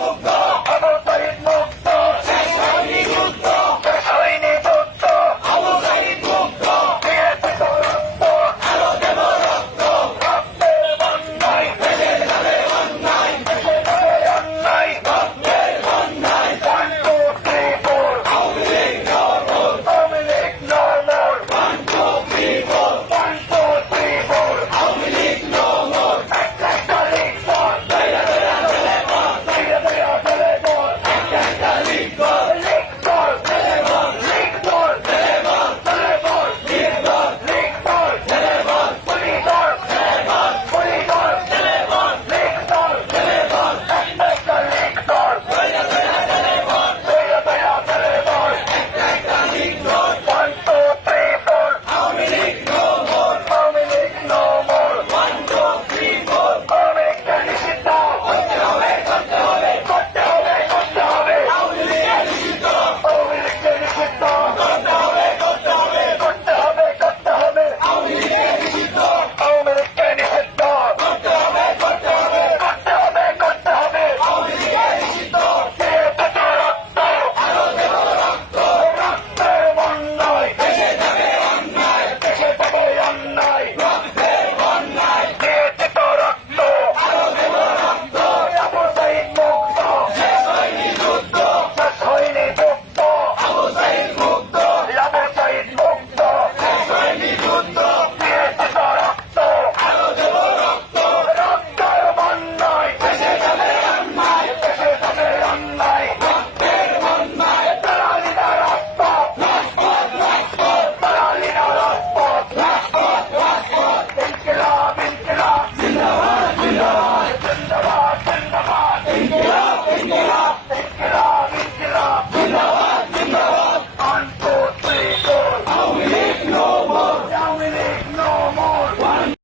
Bye. সত্য